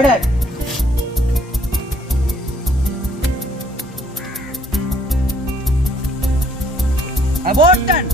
Order. About turn.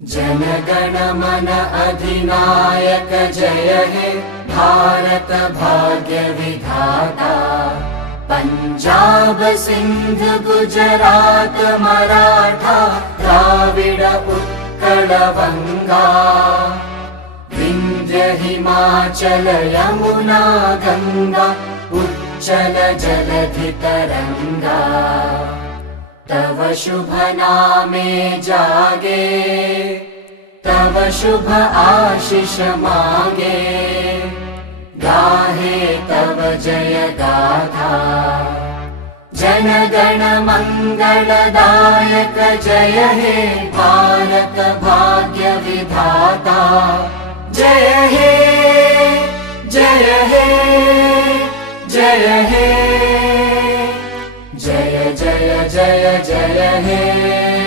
जनगण मन अधिनायक जय हे भारत भाग्य विधाता। पंजाब सिंध गुजरात मराठा द्राविड उत्कल बंगा। विंध्य हिमाचल यमुना गंगा उच्चल जलधि तरंगा। तव शुभ नामे जागे तव शुभ आशीष मांगे। गाहे तव जय गाथा जन गण मंगलदायक जय हे भारत भाग्य विधाता। जय हे जय हे जय हे जय जय जय जय हे।